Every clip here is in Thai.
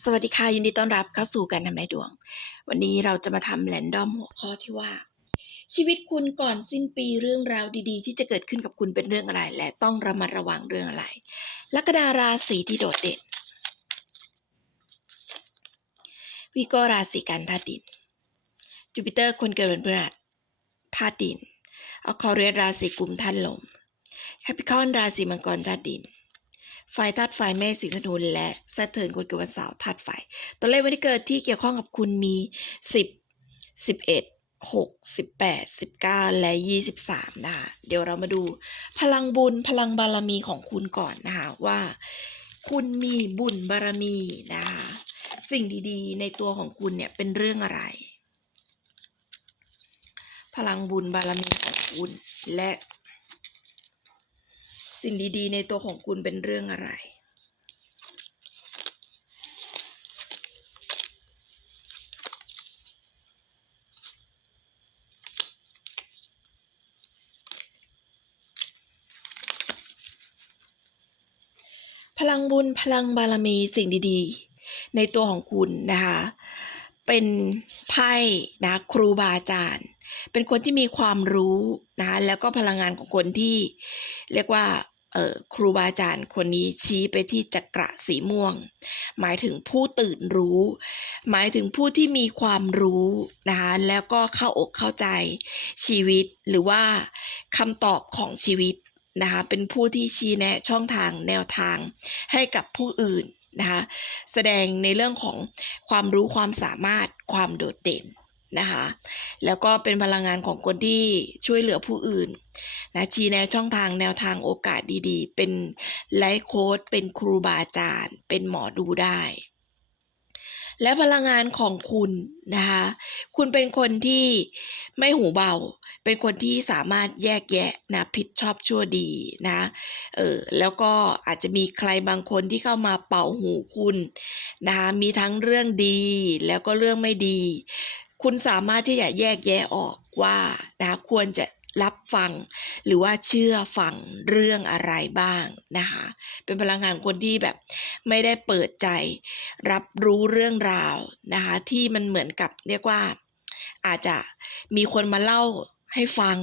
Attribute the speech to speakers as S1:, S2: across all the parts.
S1: สวัสดีค่ะ ยินดีต้อนรับเข้าสู่การทำนายดวง วันนี้เราจะมาทำแรนดอมหัวข้อที่ว่า ชีวิตคุณก่อนสิ้นปีเรื่องราวดีๆ ที่จะเกิดขึ้นกับคุณเป็นเรื่องอะไร และต้องระมัดระวังเรื่องอะไรลัคนาราศีที่โดดเด่น วิโกราศีกันธาตุดิน จูปิเตอร์คนเกิดวันพฤหัสธาตุดินอคอเรียสราศีกุมธาตุลมแคปิคอนราศีมังกรธาตุดิน ไฟธาตุไฟเมษสิงห์ธนูและแซตเทิร์นคนเกิดวันเสาร์ธาตุไฟ ตัวเลขวันที่เกิดที่เกี่ยวข้องกับคุณมี 10 11 6 18 19 และ 23 นะคะ เดี๋ยวเรามาดู พลังบุญพลังบารมีของคุณก่อนนะคะ ว่าคุณมีบุญบารมีนะคะ สิ่งดีๆ ในตัวของคุณเนี่ยเป็นเรื่องอะไร พลังบุญบารมีของคุณและ สิ่งดีๆ ในตัวของคุณเป็นเรื่องอะไร พลังบุญพลังบารมีสิ่งดีๆ ในตัวของคุณนะคะ เป็นไพ่นะครูบาอาจารย์เป็นคนที่มีความรู้นะคะแล้วก็พลังงานของคนที่เรียกว่า ครูบาอาจารย์คนนี้ชี้ไปที่จักระสีม่วง หมายถึงผู้ตื่นรู้ หมายถึงผู้ที่มีความรู้นะคะแล้วก็เข้าอกเข้าใจชีวิตหรือว่าคำตอบของชีวิตนะคะเป็นผู้ที่ชี้แนะช่องทางแนวทางให้กับผู้อื่นนะคะแสดงในเรื่องของความรู้ความสามารถความโดดเด่น นะคะ แล้วก็เป็นพลังงานของคนที่ช่วยเหลือผู้อื่นนะชี้แนะช่องทางแนวทางโอกาสดีๆ เป็นไลฟ์โค้ดเป็นครูบาอาจารย์ เป็นหมอดูได้ และพลังงานของคุณนะคะ คุณเป็นคนที่ไม่หูเบา เป็นคนที่สามารถแยกแยะนะผิดชอบชั่วดีนะ เออ แล้วก็อาจจะมีใครบางคนที่เข้ามาเป่าหูคุณนะคะมีทั้งเรื่องดีแล้วก็เรื่องไม่ดี คุณสามารถที่จะแยกแยะออกว่านะควรจะรับฟังหรือว่าเชื่อฟังเรื่องอะไรบ้างนะคะเป็นพลังงานคนที่แบบไม่ได้เปิดใจ รับรู้เรื่องราวนะคะที่มันเหมือนกับเรียกว่าอาจจะมีคนมาเล่าให้ฟัง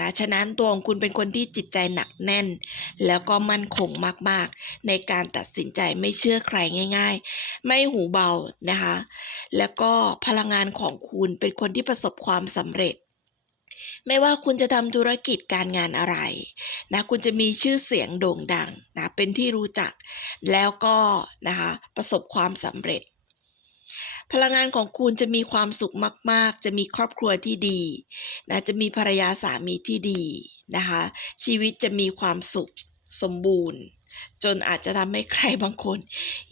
S1: นะฉะนั้นตัวของคุณเป็นคนที่จิตใจหนักแน่น แล้วก็มั่นคงมากๆ ในการตัดสินใจไม่เชื่อใครง่าย ๆ ไม่หูเบานะคะ แล้วก็พลังงานของคุณเป็นคนที่ประสบความสำเร็จไม่ว่าคุณจะทำธุรกิจการงานอะไรนะคุณจะมีชื่อเสียงโด่งดังนะเป็นที่รู้จัก แล้วก็นะคะประสบความสำเร็จ พลังงานของคุณจะมีความสุขมาก ๆ จะมีครอบครัวที่ดีนะจะมีภรรยาสามีที่ดีนะคะ ชีวิตจะมีความสุขสมบูรณ์ จนอาจจะทำให้ใครบางคน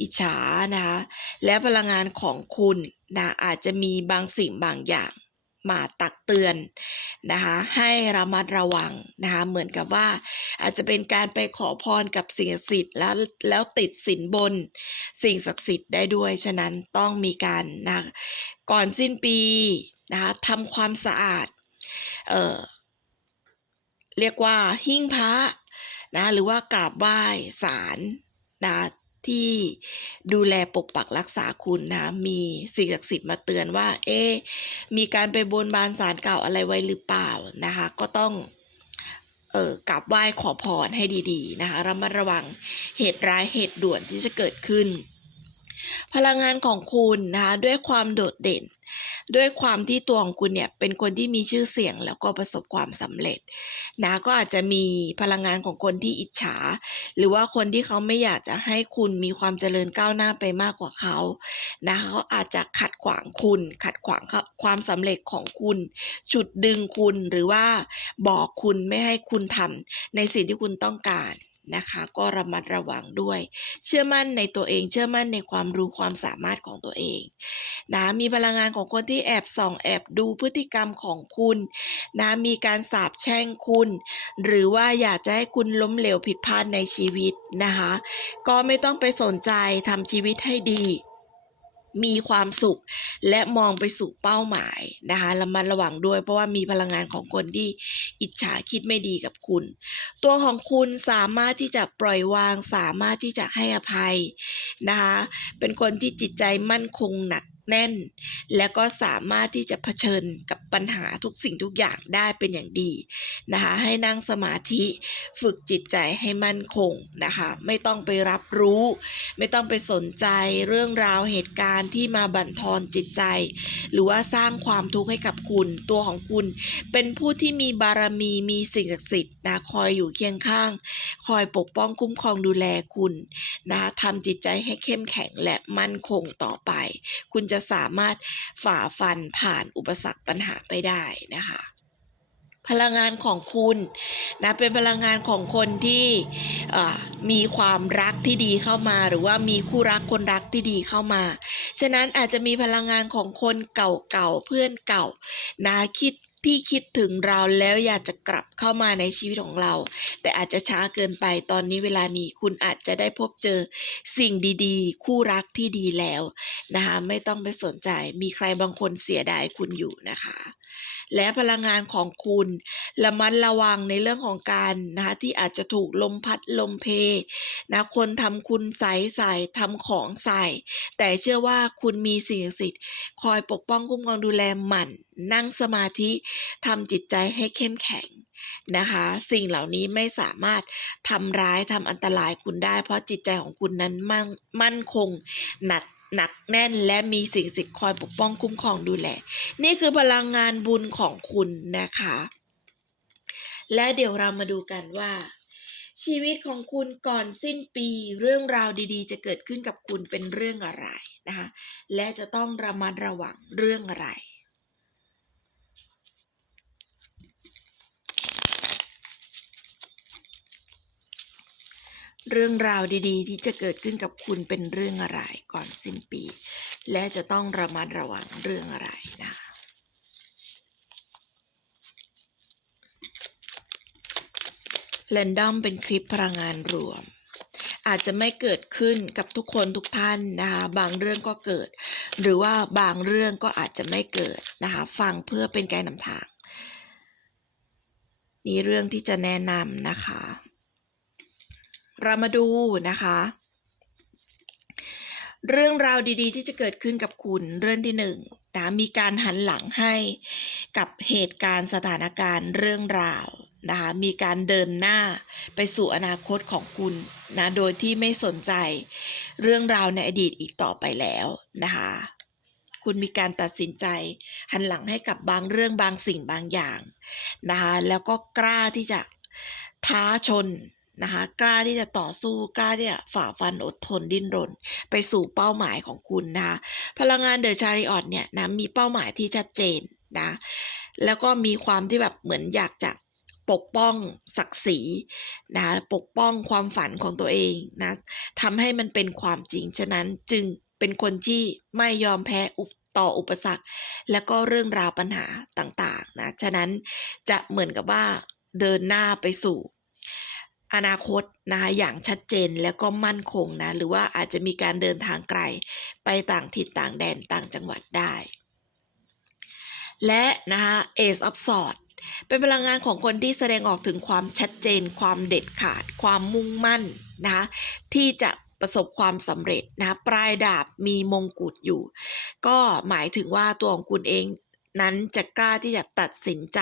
S1: อิจฉานะคะและพลังงานของคุณนะอาจจะมีบางสิ่งบางอย่าง มาตักเตือนนะคะให้ระมัดระวังนะคะเหมือนกับว่าอาจจะเป็นการไปขอพรกับสิ่งศักดิ์สิทธิ์แล้วแล้วติดสินบนสิ่งศักดิ์สิทธิ์ได้ด้วย ฉะนั้นต้องมีการนะก่อนสิ้นปีนะคะทำความสะอาดเอ่อเรียกว่าหิ้งพระนะหรือว่ากราบไหว้ศาลนะ ที่ดูแลปกปักรักษาคุณนะ มีสิ่งศักดิ์สิทธิ์มาเตือนว่า เอ๊มีการไปบนบานสารเก่าอะไรไว้หรือเปล่านะคะ ก็ต้องเออกราบไหว้ขอพรให้ดีๆนะคะระมัดระวังเหตุร้ายเหตุด่วนที่จะเกิดขึ้น พลังงานของคุณนะคะด้วยความโดดเด่น ด้วยความที่ตัวของคุณเนี่ยเป็นคนที่มีชื่อเสียงแล้วก็ประสบความสำเร็จนะก็อาจจะมีพลังงานของคนที่อิจฉา หรือว่าคนที่เขาไม่อยากจะให้คุณมีความเจริญก้าวหน้าไปมากกว่าเขานะเขาอาจจะขัดขวางคุณ ขัดขวางความสำเร็จของคุณฉุดดึงคุณหรือว่าบอกคุณไม่ให้คุณทำในสิ่งที่คุณต้องการ นะคะ ก็ระมัดระวังด้วย เชื่อมั่นในตัวเอง เชื่อมั่นในความรู้ความสามารถของตัวเองนะมีพลังงานของคนที่แอบส่องแอบดูพฤติกรรมของคุณนะมีการสาบแช่งคุณ หรือว่าอยากจะให้คุณล้มเหลวผิดพลาดในชีวิตนะคะ ก็ไม่ต้องไปสนใจทำชีวิตให้ดี มีความสุข และมองไปสู่เป้าหมายนะคะระมัดระวังด้วย เพราะว่ามีพลังงานของคนที่อิจฉาคิดไม่ดีกับคุณ ตัวของคุณสามารถที่จะปล่อยวาง สามารถที่จะให้อภัยนะคะเป็นคนที่จิตใจมั่นคงหนัก แน่น และก็สามารถที่จะเผชิญกับปัญหาทุกสิ่งทุกอย่างได้เป็นอย่างดีนะคะ ให้นั่งสมาธิฝึกจิตใจให้มั่นคงนะคะ ไม่ต้องไปรับรู้ ไม่ต้องไปสนใจเรื่องราวเหตุการณ์ที่มาบั่นทอนจิตใจ หรือว่าสร้างความทุกข์ให้กับคุณ ตัวของคุณเป็นผู้ที่มีบารมีมีสิ่งศักดิ์สิทธิ์นะคอยอยู่เคียงข้าง คอยปกป้องคุ้มครองดูแลคุณนะคะทำจิตใจให้เข้มแข็งและมั่นคงต่อไป คุณจะจะสามารถฝ่าฟันผ่านอุปสรรคปัญหาไปได้นะคะพลังงานของคุณนะเป็นพลังงานของคนที่มีความรักที่ดีเข้ามา หรือว่ามีคู่รักคนรักที่ดีเข้ามา ฉะนั้นอาจจะมีพลังงานของคนเก่าๆเพื่อนเก่านะคิด ที่คิดถึงเราแล้วอยากจะกลับเข้ามาในชีวิตของเรา แต่อาจจะช้าเกินไปตอนนี้เวลานี้คุณอาจจะได้พบเจอสิ่งดีๆ คู่รักที่ดีแล้วนะคะไม่ต้องไปสนใจมีใครบางคนเสียดายคุณอยู่นะคะ และพลังงานของคุณระมัดระวังในเรื่องของการนะคะที่อาจจะถูกลมพัดลมเพนะคนทำคุณใส่ใส่ทำของใส่ แต่เชื่อว่าคุณมีสิ่งศักดิ์สิทธิ์คอยปกป้องคุ้มครองดูแลหมั่น นั่งสมาธิทำจิตใจให้เข้มแข็งนะคะสิ่งเหล่านี้ไม่สามารถทำร้ายทำอันตรายคุณได้ เพราะจิตใจของคุณนั้นมั่นมั่นคงหนัก หนักแน่นและมีสิ่งสิทธิ์คอยปกป้องคุ้มครองดูแล นี่คือพลังงานบุญของคุณนะคะ และเดี๋ยวเรามาดูกันว่า ชีวิตของคุณก่อนสิ้นปีเรื่องราวดีๆ จะเกิดขึ้นกับคุณเป็นเรื่องอะไรนะคะและจะต้องระมัดระวังเรื่องอะไร เรื่องราวดีๆ ที่จะเกิดขึ้นกับคุณเป็นเรื่องอะไรก่อนสิ้นปี และจะต้องระมัดระวังเรื่องอะไรนะแรนดอมเป็นคลิปพลังงานรวม อาจจะไม่เกิดขึ้นกับทุกคนทุกท่านนะคะบางเรื่องก็เกิด หรือว่าบางเรื่องก็อาจจะไม่เกิดนะคะฟังเพื่อเป็นไกด์นำทาง นี่เรื่องที่จะแนะนำนะคะ เรามาดูนะคะ เรื่องราวดีๆ ที่จะเกิดขึ้นกับคุณเรื่องที่หนึ่งนะมีการหันหลังให้กับเหตุการณ์สถานการณ์เรื่องราวนะคะมีการเดินหน้าไปสู่อนาคตของคุณนะโดยที่ไม่สนใจเรื่องราวในอดีตอีกต่อไปแล้วนะคะคุณมีการตัดสินใจหันหลังให้กับบางเรื่องบางสิ่งบางอย่างนะคะแล้วก็กล้าที่จะท้าชน นะคะ กล้าที่จะต่อสู้กล้าที่จะฝ่าฟันอดทนดิ้นรน ไปสู่เป้าหมายของคุณนะคะพลังงานเดอะชาริออตเนี่ยนะมีเป้าหมายที่ชัดเจนนะแล้วก็มีความที่แบบเหมือนอยากจะปกป้องศักดิ์ศรีนะปกป้องความฝันของตัวเองนะทำให้มันเป็นความจริง ฉะนั้นจึงเป็นคนที่ไม่ยอมแพ้อุปต่ออุปสรรค และก็เรื่องราวปัญหาต่างๆนะ ฉะนั้นจะเหมือนกับว่าเดินหน้าไปสู่ อนาคตนะคะอย่างชัดเจนแล้วก็มั่นคงนะหรือว่าอาจจะมีการเดินทางไกลไปต่างถิ่นต่างแดนต่างจังหวัดได้ และนะคะ Ace of Swords เป็นพลังงานของคนที่แสดงออกถึงความชัดเจน ความเด็ดขาด ความมุ่งมั่นนะคะที่จะประสบความสำเร็จนะปลายดาบมีมงกุฎอยู่ ก็หมายถึงว่าตัวของคุณเอง นั้นจะกล้าที่จะตัดสินใจ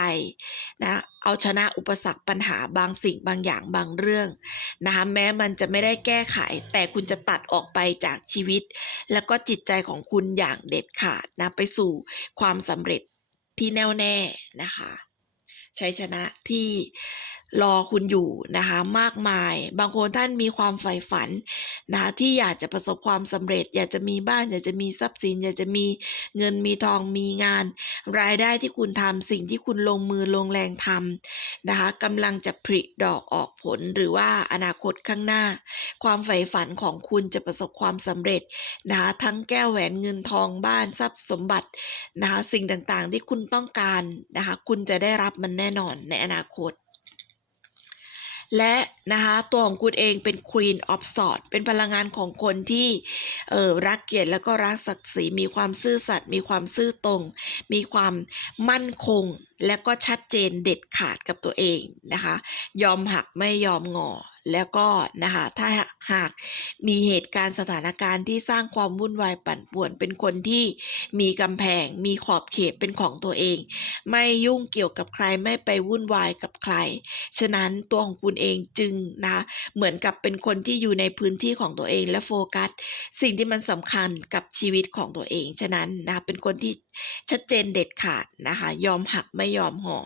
S1: นะเอาชนะอุปสรรคปัญหาบางสิ่งบางอย่างบางเรื่องนะคะแม้มันจะไม่ได้แก้ไข แต่คุณจะตัดออกไปจากชีวิต แล้วก็จิตใจของคุณอย่างเด็ดขาดนะไปสู่ความสำเร็จที่แน่วแน่นะคะชัยชนะที่ รอคุณอยู่นะคะมากมาย บางคนท่านมีความใฝ่ฝันนะคะที่อยากจะประสบความสำเร็จ อยากจะมีบ้าน อยากจะมีทรัพย์สิน อยากจะมีเงินมีทองมีงาน รายได้ที่คุณทำสิ่งที่คุณลงมือลงแรงทำนะคะกำลังจะผลิดอกออกผลหรือว่าอนาคตข้างหน้า ความใฝ่ฝันของคุณจะประสบความสำเร็จนะคะทั้งแก้วแหวนเงินทองบ้านทรัพย์สมบัตินะคะสิ่งต่างๆที่คุณต้องการนะคะคุณจะได้รับมันแน่นอนในอนาคต และนะคะตัวของคุณเองเป็น Queen of s w o r d เป็นพลังงานของคนที่เออรักเกียรติแล้วก็รักศักดิ์ศรีมีความซื่อสัตย์มีความซื่อตรง มีความมั่นคง และก็ชัดเจนเด็ดขาดกับตัวเองนะคะ ยอมหักไม่ยอมงอ แล้วก็นะคะถ้าหากมีเหตุการณ์สถานการณ์ที่สร้างความวุ่นวายปั่นป่วน เป็นคนที่มีกำแพง มีขอบเขตเป็นของตัวเอง ไม่ยุ่งเกี่ยวกับใครไม่ไปวุ่นวายกับใคร ฉะนั้นตัวของคุณเองจึงนะเหมือนกับเป็นคนที่อยู่ในพื้นที่ของตัวเองและโฟกัส สิ่งที่มันสำคัญกับชีวิตของตัวเอง ฉะนั้นนะเป็นคนที่ชัดเจนเด็ดขาดนะคะยอมหักไม่ยอมห่อ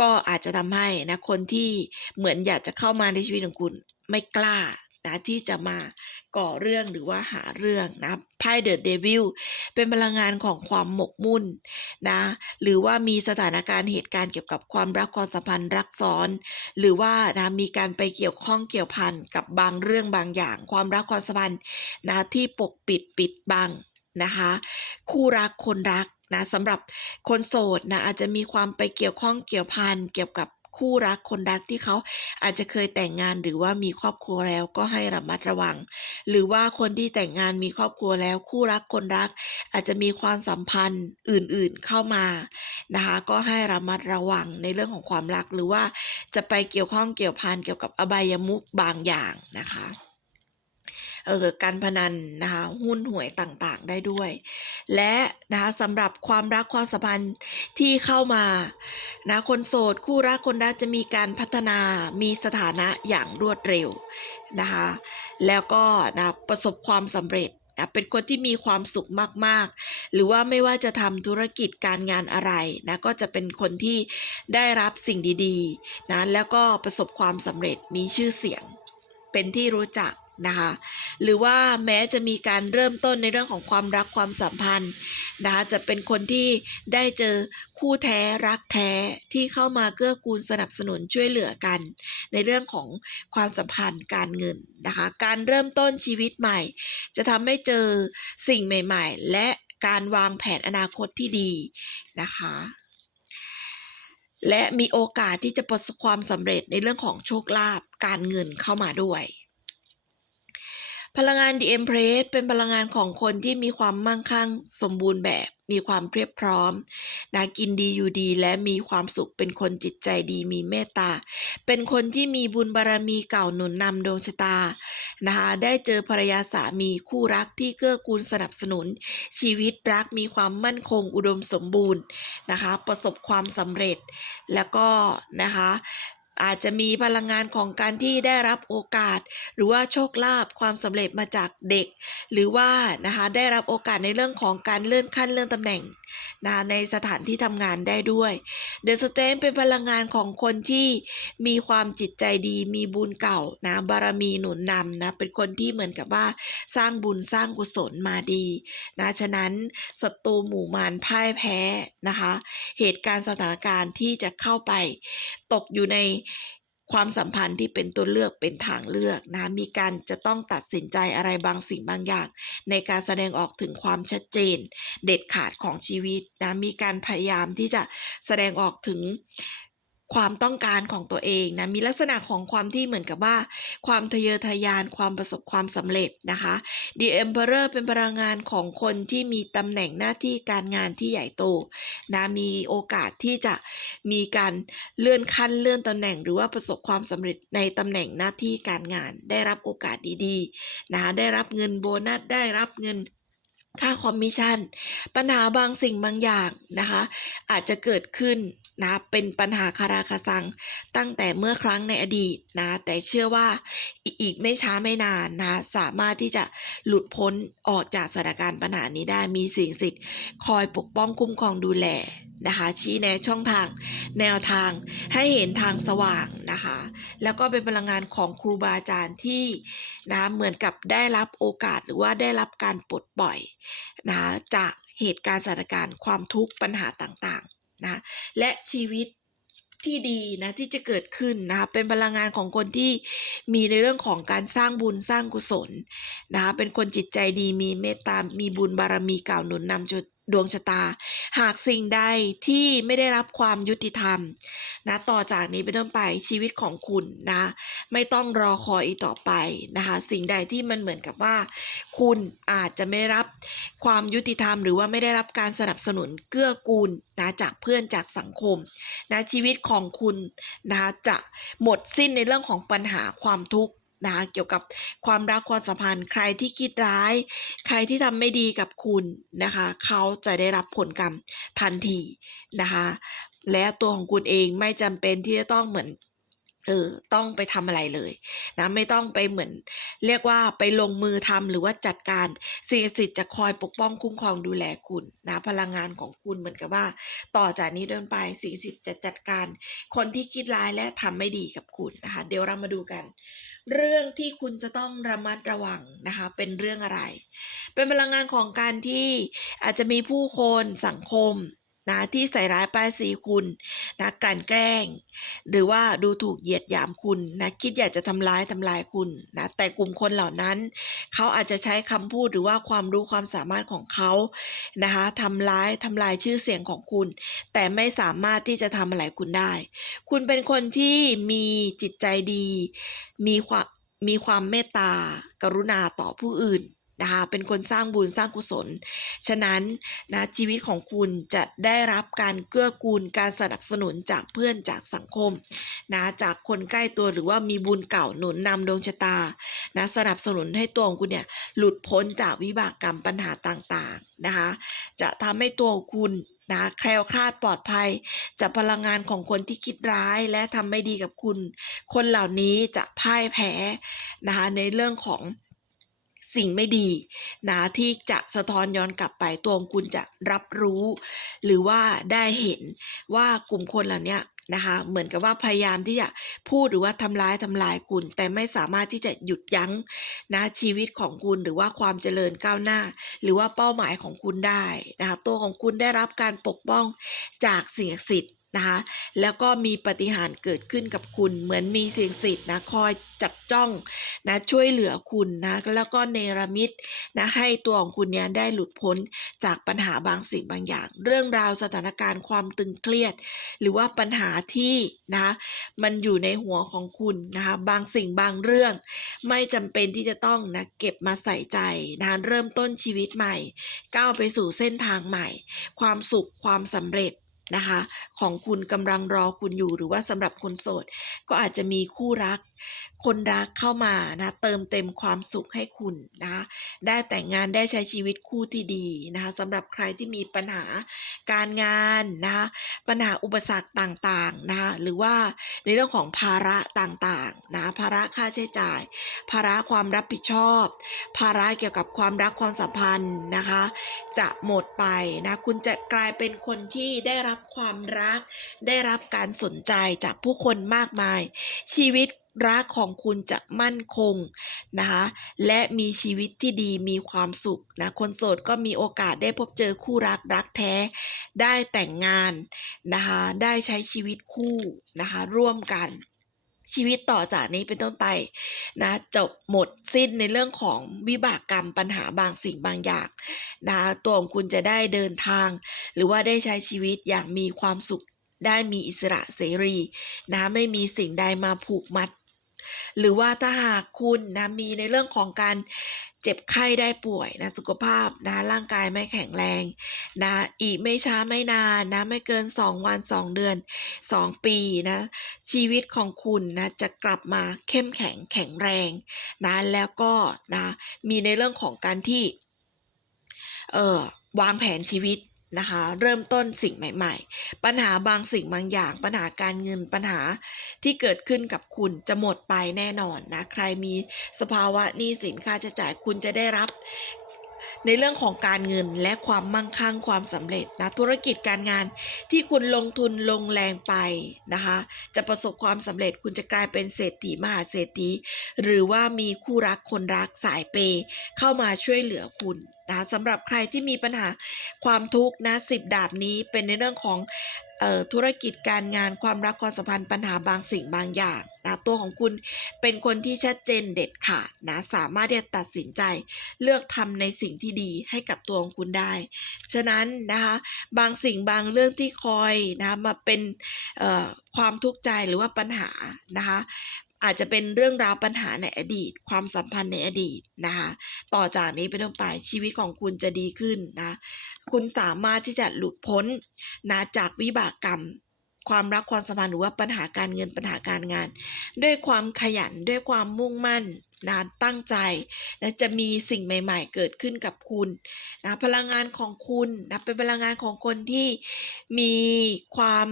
S1: ก็อาจจะทำให้นะคนที่เหมือนอยากจะเข้ามาในชีวิตของคุณไม่กล้านะที่จะมาก่อเรื่องหรือว่าหาเรื่องนะไพ่เดอะเดวิลเป็นพลังงานของความหมกมุ่นนะหรือว่ามีสถานการณ์เหตุการณ์เกี่ยวกับความรักความสัมพันธ์รักซ้อน หรือว่านะมีการไปเกี่ยวข้องเกี่ยวพันกับบางเรื่องบางอย่าง ความรักความสัมพันธ์นะที่ปกปิดปิดบังนะคะ คู่รักคนรัก นะสำหรับคนโสดนะอาจจะมีความไปเกี่ยวข้องเกี่ยวพันเกี่ยวกับคู่รักคนรักที่เขาอาจจะเคยแต่งงานหรือว่ามีครอบครัวแล้วก็ให้ระมัดระวัง หรือว่าคนที่แต่งงานมีครอบครัวแล้วคู่รักคนรัก อาจจะมีความสัมพันธ์อื่นๆเข้ามานะคะก็ให้ระมัดระวังในเรื่องของความรักหรือว่าจะไปเกี่ยวข้องเกี่ยวพันเกี่ยวกับอบายมุขบางอย่างนะคะ เออการพนันนะคะหุ้นหวยต่างๆ ได้ด้วย และนะคะสำหรับความรักความสัมพันธ์ที่เข้ามานะคนโสดคู่รักคนรักจะมีการพัฒนามีสถานะอย่างรวดเร็วนะคะแล้วก็นะประสบความสำเร็จนะเป็นคนที่มีความสุขมากๆ หรือว่าไม่ว่าจะทำธุรกิจการงานอะไรนะก็จะเป็นคนที่ได้รับสิ่งดีๆนะแล้วก็ประสบความสำเร็จมีชื่อเสียง เป็นที่รู้จัก นะคะหรือว่าแม้จะมีการเริ่มต้นในเรื่องของความรักความสัมพันธ์นะคะจะเป็นคนที่ได้เจอคู่แท้รักแท้ที่เข้ามาเกื้อกูลสนับสนุนช่วยเหลือกัน ในเรื่องของความสัมพันธ์การเงินนะคะการเริ่มต้นชีวิตใหม่ จะทำให้เจอสิ่งใหม่ ๆ และการวางแผนอนาคตที่ดีนะคะและมีโอกาสที่จะประสบความสำเร็จในเรื่องของโชคลาภการเงินเข้ามาด้วย พลังงาน The Empress เป็นพลังงานของคนที่มีความมั่งคั่ง สมบูรณ์แบบ มีความเพียบพร้อมนะกินดีอยู่ดี และมีความสุข เป็นคนจิตใจดี มีเมตตา เป็นคนที่มีบุญบารมีเก่าหนุนนำดวงชะตา นะคะ ได้เจอภรรยาสามีคู่รักที่เกื้อกูลสนับสนุน ชีวิตรักมีความมั่นคงอุดมสมบูรณ์นะคะ ประสบความสำเร็จ แล้วก็นะคะ อาจจะมีพลังงานของการที่ได้รับโอกาส หรือว่าโชคลาภความสำเร็จมาจากเด็ก หรือว่านะคะได้รับโอกาสในเรื่องของการเลื่อนขั้นเลื่อนตำแหน่งนะในสถานที่ทำงานได้ด้วยเดอะสเตนเป็นพลังงานของคนที่มีความจิตใจดีมีบุญเก่านะบารมีหนุนนำนะเป็นคนที่เหมือนกับว่าสร้างบุญสร้างกุศลมาดีนะฉะนั้นศัตรูหมู่มารพ่ายแพ้นะคะ เหตุการณ์สถานการณ์ที่จะเข้าไปตกอยู่ในความสัมพันธ์ที่เป็นตัวเลือกเป็นทางเลือกนะมีการจะต้องตัดสินใจอะไรบางสิ่งบางอย่าง ในการแสดงออกถึงความชัดเจน เด็ดขาดของชีวิตนะมีการพยายามที่จะแสดงออกถึง ความต้องการของตัวเองนะมีลักษณะของความที่เหมือนกับว่า ความทะเยอทะยานความประสบความสำเร็จนะคะ The Emperor เป็นพลังงานของคนที่มีตำแหน่งหน้าที่การงานที่ใหญ่โตนะมีโอกาสที่จะมีการเลื่อนขั้นเลื่อนตำแหน่ง หรือว่าประสบความสำเร็จในตำแหน่งหน้าที่การงาน ได้รับโอกาสดีๆนะคะได้รับเงินโบนัสได้รับเงินค่าคอมมิชชั่น ปัญหาบางสิ่งบางอย่างนะคะ อาจจะเกิดขึ้น นะเป็นปัญหาคาราคาซังตั้งแต่เมื่อครั้งในอดีตนะแต่เชื่อว่าอีอีกไม่ช้าไม่นานนะสามารถที่จะหลุดพ้นออกจากสถานการณ์ปัญหานี้ได้มีสิ่งสิทธิ์คอยปกป้องคุ้มครองดูแลนะคะชี้แนะช่องทางแนวทางให้เห็นทางสว่างนะคะ แล้วก็เป็นพลังงานของครูบาอาจารย์ที่นะเหมือนกับได้รับโอกาสหรือว่าได้รับการปลดปล่อยนะจากเหตุการณ์สถานการณ์ความทุกข์ปัญหาต่างๆ นะและชีวิตที่ดีนะที่จะเกิดขึ้นนะคะเป็นพลังงานของคนที่มีในเรื่องของการสร้างบุญสร้างกุศลนะคะเป็นคนจิตใจดีมีเมตตามีบุญบารมีเก่าหนุนนำจน ดวงชะตา หากสิ่งใดที่ไม่ได้รับความยุติธรรมนะต่อจากนี้เป็นต้นไปชีวิตของคุณนะไม่ต้องรอคอยอีกต่อไปนะคะสิ่งใดที่มันเหมือนกับว่า คุณอาจจะไม่ได้รับความยุติธรรม หรือว่าไม่ได้รับการสนับสนุนเกื้อกูลนะจากเพื่อนจากสังคมนะชีวิตของคุณนะคะจะหมดสิ้นในเรื่องของปัญหาความทุกข์ นะคะเกี่ยวกับความรักความสัมพันธ์ ใครที่คิดร้าย ใครที่ทำไม่ดีกับคุณนะคะ เขาจะได้รับผลกรรมทันทีนะคะและตัวของคุณเองไม่จำเป็นที่จะต้องเหมือนเออต้องไปทำอะไรเลยนะไม่ต้องไปเหมือน เรียกว่าไปลงมือทำหรือว่าจัดการสิ่งศักดิ์สิทธิ์จะคอยปกป้องคุ้มครองดูแลคุณนะพลังงานของคุณเหมือนกับว่า ต่อจากนี้เดินไปสิ่งศักดิ์สิทธิ์จะจัดการ คนที่คิดร้ายและทำไม่ดีกับคุณนะคะ เดี๋ยวเรามาดูกัน เรื่องที่คุณจะต้องระมัดระวังนะคะ เป็นเรื่องอะไร เป็นพลังงานของการที่อาจจะมีผู้คนสังคม นะที่ใส่ร้ายป้ายสีคุณนะกลั่นแกล้ง หรือว่าดูถูกเหยียดหยามคุณนะคิดอยากจะทำร้ายทำลายคุณนะแต่กลุ่มคนเหล่านั้นเขาอาจจะใช้คำพูดหรือว่าความรู้ความสามารถของเขานะคะทำร้ายทำลายชื่อเสียงของคุณ แต่ไม่สามารถที่จะทำอะไรคุณได้ คุณเป็นคนที่มีจิตใจดี มีความมีความเมตตากรุณาต่อผู้อื่น นะคะเป็นคนสร้างบุญสร้างกุศล ฉะนั้นนะชีวิตของคุณจะได้รับการเกื้อกูลการสนับสนุนจากเพื่อนจากสังคมนะจากคนใกล้ตัวหรือว่ามีบุญเก่าหนุนนำดวงชะตานะสนับสนุนให้ตัวของคุณเนี่ยหลุดพ้นจากวิบากกรรมปัญหาต่างๆนะคะจะทำให้ตัวคุณนะแคล้วคลาดปลอดภัยจากพลังงานของคนที่คิดร้ายและทำไม่ดีกับคุณ คนเหล่านี้จะพ่ายแพ้นะคะในเรื่องของ สิ่งไม่ดีนะที่จะสะท้อนย้อนกลับไปตัวของคุณจะรับรู้ หรือว่าได้เห็นว่ากลุ่มคนเหล่านี้นะคะเหมือนกับว่าพยายามที่จะพูดหรือว่าทำร้ายทำลายคุณ แต่ไม่สามารถที่จะหยุดยั้งนะชีวิตของคุณหรือว่าความเจริญก้าวหน้า หรือว่าเป้าหมายของคุณได้นะคะตัวของคุณได้รับการปกป้องจากสิ่งศักดิ์สิทธิ์ นะคะแล้วก็มีปฏิหารเกิดขึ้นกับคุณ เหมือนมีสิ่งศักดิ์สิทธิ์นะคอยจับจ้องนะช่วยเหลือคุณนะแล้วก็เนรมิตนะให้ตัวของคุณเนี่ยได้หลุดพ้นจากปัญหาบางสิ่งบางอย่าง เรื่องราวสถานการณ์ความตึงเครียด หรือว่าปัญหาที่นะคะมันอยู่ในหัวของคุณนะคะบางสิ่งบางเรื่อง ไม่จำเป็นที่จะต้องนะเก็บมาใส่ใจนะเริ่มต้นชีวิตใหม่ ก้าวไปสู่เส้นทางใหม่ ความสุขความสำเร็จ นะคะ ของคุณกำลังรอคุณอยู่หรือว่าสำหรับคนโสด ก็อาจจะมีคู่รัก คนรักเข้ามานะเติมเต็มความสุขให้คุณนะคะได้แต่งงานได้ใช้ชีวิตคู่ที่ดีนะคะสำหรับใครที่มีปัญหาการงานนะคะปัญหาอุปสรรคต่างๆนะคะหรือว่าในเรื่องของภาระต่างๆนะภาระค่าใช้จ่าย ภาระความรับผิดชอบ ภาระเกี่ยวกับความรักความสัมพันธ์นะคะ จะหมดไปนะคุณจะกลายเป็นคนที่ได้รับความรัก ได้รับการสนใจจากผู้คนมากมาย ชีวิตรักของคุณจะมั่นคงนะคะและมีชีวิตที่ดีมีความสุขนะคนโสดก็มีโอกาสได้พบเจอคู่รักรักแท้ ได้แต่งงานนะคะได้ใช้ชีวิตคู่นะคะร่วมกัน ชีวิตต่อจากนี้เป็นต้นไปนะจบหมดสิ้นในเรื่องของวิบากกรรมปัญหาบางสิ่งบางอย่างนะตัวของคุณจะได้เดินทาง หรือว่าได้ใช้ชีวิตอย่างมีความสุขได้มีอิสระเสรีนะไม่มีสิ่งใดมาผูกมัด หรือว่าถ้าหากคุณนะมีในเรื่องของการ เจ็บไข้ได้ป่วยนะสุขภาพนะร่างกายไม่แข็งแรงนะอีกไม่ช้าไม่นานนะไม่เกิน 2 วัน 2 เดือน 2 ปีนะชีวิตของคุณนะจะกลับมาเข้มแข็งแข็งแรงนะแล้วก็นะมีในเรื่องของการที่เอ่อวางแผนชีวิต นะคะ เริ่มต้นสิ่งใหม่ ๆ ปัญหาบางสิ่งบางอย่าง ปัญหาการเงินปัญหาที่เกิดขึ้นกับคุณจะหมดไปแน่นอนนะ ใครมีสภาวะหนี้สินค่าใช้จ่ายคุณจะได้รับ ในเรื่องของการเงินและความมั่งคั่งความสำเร็จนะธุรกิจการงานที่คุณลงทุนลงแรงไปนะคะ จะประสบความสำเร็จคุณจะกลายเป็นเศรษฐีมหาเศรษฐีหรือว่ามีคู่รักคนรักสายเปย์เข้ามาช่วยเหลือคุณนะสำหรับใครที่มีปัญหาความทุกข์นะสิบดาบนี้เป็นในเรื่องของ ธุรกิจการงานความรักความสัมพันธ์ปัญหาบางสิ่งบางอย่างนะตัวของคุณเป็นคนที่ชัดเจนเด็ดขาดนะสามารถที่จะตัดสินใจ เลือกทำในสิ่งที่ดีให้กับตัวของคุณได้ ฉะนั้นนะคะบางสิ่งบางเรื่องที่คอยนะมาเป็นความทุกข์ใจหรือว่าปัญหานะคะ อาจจะเป็นเรื่องราวปัญหาในอดีต ความสัมพันธ์ในอดีตนะคะ ต่อจากนี้เป็นต้นไปชีวิตของคุณจะดีขึ้นนะ คุณสามารถที่จะหลุดพ้นนะจากวิบากกรรม ความรักความสัมพันธ์หรือว่าปัญหาการเงินปัญหาการงาน ด้วยความขยันด้วยความมุ่งมั่นนะตั้งใจนะจะมีสิ่งใหม่ ๆ เกิดขึ้นกับคุณนะพลังงานของคุณนะเป็นพลังงานของคนที่มีความ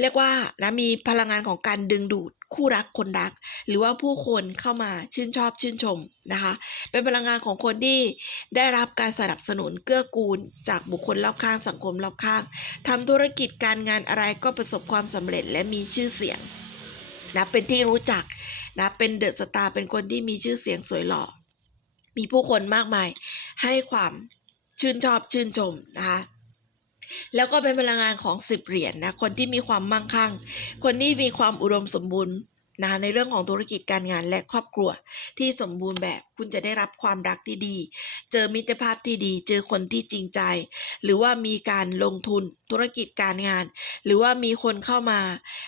S1: เรียกว่านะมีพลังงานของการดึงดูดคู่รักคนรัก หรือว่าผู้คนเข้ามาชื่นชอบชื่นชมนะคะ เป็นพลังงานของคนที่ได้รับการสนับสนุนเกื้อกูล จากบุคคลรอบข้างสังคมรอบข้างทำธุรกิจการงานอะไรก็ประสบความสำเร็จและมีชื่อเสียงนะเป็นที่รู้จักนะเป็นเดอะสตาร์เป็นคนที่มีชื่อเสียงสวยหล่อมีผู้คนมากมายให้ความชื่นชอบชื่นชมนะคะ แล้วก็เป็นพลังงานของสิบเหรียญนะคนที่มีความมั่งคั่ง คนที่มีความอุดมสมบูรณ์นะในเรื่องของธุรกิจการงานและครอบครัวที่สมบูรณ์แบบคุณจะได้รับความรักที่ดี เจอมิตรภาพที่ดี เจอคนที่จริงใจ หรือว่ามีการลงทุนธุรกิจการงาน หรือว่ามีคนเข้ามา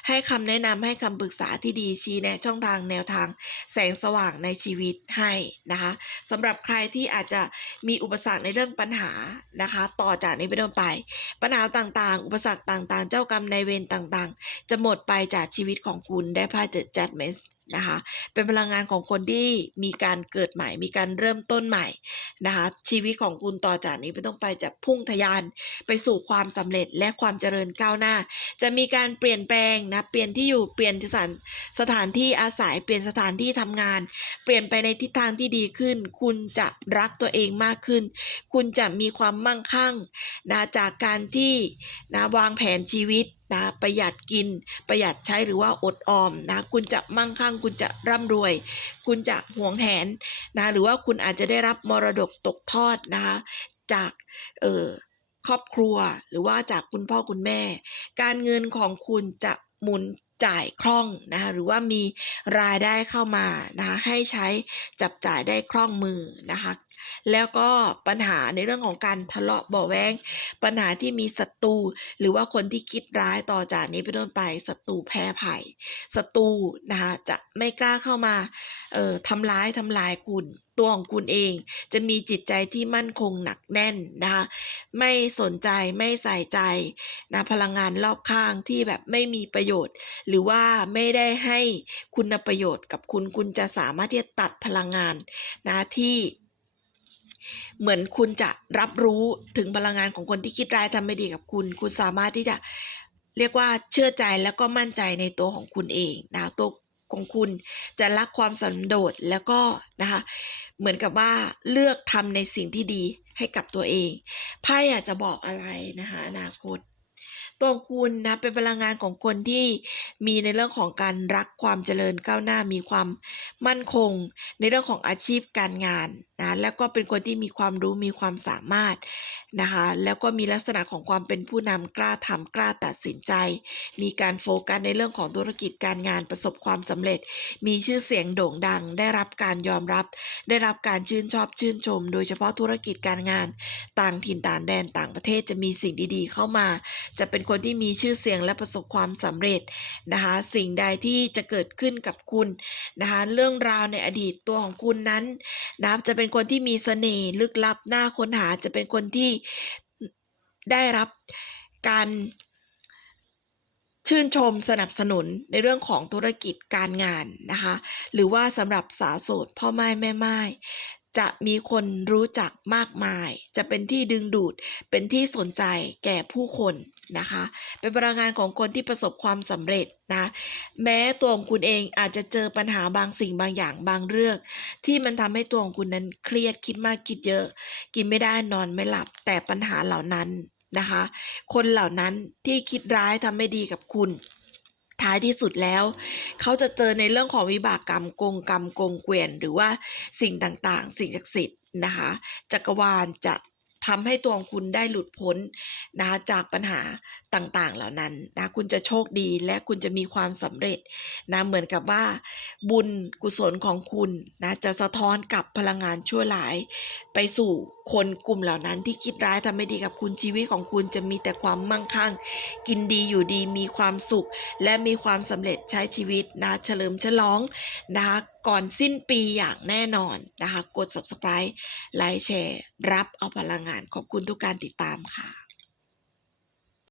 S1: ให้คำแนะนำให้คำปรึกษาที่ดีชี้แนะช่องทางแนวทาง แสงสว่างในชีวิตให้นะคะสำหรับใครที่อาจจะมีอุปสรรคในเรื่องปัญหานะคะ ต่อจากนี้ไปต้นไป ปัญหาต่างๆ อุปสรรคต่างๆ เจ้ากรรมนายเวรต่างๆ จะหมดไปจากชีวิตของคุณได้พ่เจอจัดเมส นะคะ เป็นพลังงานของคนที่มีการเกิดใหม่ มีการเริ่มต้นใหม่นะคะ ชีวิตของคุณต่อจากนี้ไปต้องไปจะพุ่งทะยานไปสู่ความสำเร็จและความเจริญก้าวหน้า จะมีการเปลี่ยนแปลงนะ เปลี่ยนที่อยู่ เปลี่ยนสถานสถานที่อาศัย เปลี่ยนสถานที่ทำงาน เปลี่ยนไปในทิศทางที่ดีขึ้น คุณจะรักตัวเองมากขึ้น คุณจะมีความมั่งคั่งนะ จากการที่นะวางแผนชีวิตนะประหยัดกิน ประหยัดใช้หรือว่าอดออมนะคุณจะมั่งคั่ง คุณจะร่ำรวย คุณจะหวงแหนนะหรือว่าคุณอาจจะได้รับมรดกตกทอดนะคะจากเอ่อครอบครัวหรือว่าจากคุณพ่อคุณแม่ การเงินของคุณจะหมุนจ่ายคล่องนะคะหรือว่ามีรายได้เข้ามานะคะให้ใช้จับจ่ายได้คล่องมือนะคะ แล้วก็ปัญหาในเรื่องของการทะเลาะเบาแวงปัญหาที่มีศัตรูหรือว่าคนที่คิดร้ายต่อจากนี้เป็นต้นไปศัตรูแพ้ภัยศัตรูนะคะจะไม่กล้าเข้ามาเอ่อทำร้ายทำลายคุณตัวของคุณเองจะมีจิตใจที่มั่นคงหนักแน่นนะคะไม่สนใจไม่ใส่ใจนะพลังงานรอบข้างที่แบบไม่มีประโยชน์ หรือว่าไม่ได้ให้คุณประโยชน์กับคุณคุณจะสามารถที่จะตัดพลังงานนะที่ เหมือนคุณจะรับรู้ถึงพลังงานของคนที่คิดร้ายทำไม่ดีกับคุณ คุณสามารถที่จะเรียกว่าเชื่อใจแล้วก็มั่นใจในตัวของคุณเองนะตัวของคุณจะรักความสันโดษแล้วก็นะคะเหมือนกับว่าเลือกทำในสิ่งที่ดีให้กับตัวเองไพ่อาจจะบอกอะไรนะคะอนาคตัวของคุณนะเป็นพลังงานของคนที่มีในเรื่องของการรักความเจริญก้าวหน้ามีความมั่นคง ในเรื่องของอาชีพการงานนะแล้วก็เป็นคนที่มีความรู้มีความสามารถนะคะแล้วก็มีลักษณะของความเป็นผู้นำกล้าทำกล้าตัดสินใจ มีการโฟกัสในเรื่องของธุรกิจการงานประสบความสำเร็จ มีชื่อเสียงโด่งดัง ได้รับการยอมรับ ได้รับการชื่นชอบชื่นชม โดยเฉพาะธุรกิจการงาน ต่างถิ่นต่างแดนต่างประเทศจะมีสิ่งดีๆ เข้ามา จะเป็นคนนที่มีชื่อเสียงและประสบความสำเร็จนะคะสิ่งใดที่จะเกิดขึ้นกับคุณนะคะเรื่องราวในอดีตตัวของคุณนั้นนะจะเป็นคนที่มีเสน่ห์ลึกลับหน่าค้นหาจะเป็นคนที่ได้รับการชื่นชมสนับสนุนในเรื่องของธุรกิจการงานนะคะ หรือว่าสำหรับสาวโสดพ่อไม้แม่ไม้ จะมีคนรู้จักมากมาย จะเป็นที่ดึงดูด เป็นที่สนใจแก่ผู้คนนะคะ เป็นพลังงานของคนที่ประสบความสำเร็จนะ แม้ตัวของคุณเองอาจจะเจอปัญหาบางสิ่งบางอย่างบางเรื่อง ที่มันทำให้ตัวของคุณนั้นเครียดคิดมากคิดเยอะ กินไม่ได้นอนไม่หลับ แต่ปัญหาเหล่านั้นนะคะ คนเหล่านั้นที่คิดร้ายทำไม่ดีกับคุณ ท้ายที่สุดแล้ว เขาจะเจอในเรื่องของวิบากกรรมโกงกรรมโกงเกวียนหรือว่าสิ่งต่างๆ สิ่งศักดิ์สิทธิ์นะคะ จักรวาลจะ ทำให้ตัวของคุณได้หลุดพ้นนะคะจากปัญหาต่างๆเหล่านั้นนะคุณจะโชคดีและคุณจะมีความสำเร็จนะเหมือนกับว่าบุญกุศลของคุณนะจะสะท้อนกับพลังงานชั่วร้าย ไปสู่คนกลุ่มเหล่านั้นที่คิดร้ายทำไม่ดีกับคุณชีวิตของคุณจะมีแต่ความมั่งคั่ง กินดีอยู่ดีมีความสุข และมีความสำเร็จใช้ชีวิตนะเฉลิมฉลองนะ ก่อนสิ้นปีอย่างแน่นอนนะคะ กด subscribe ไลค์แชร์ รับเอาพลังงานขอบคุณทุกการติดตามค่ะ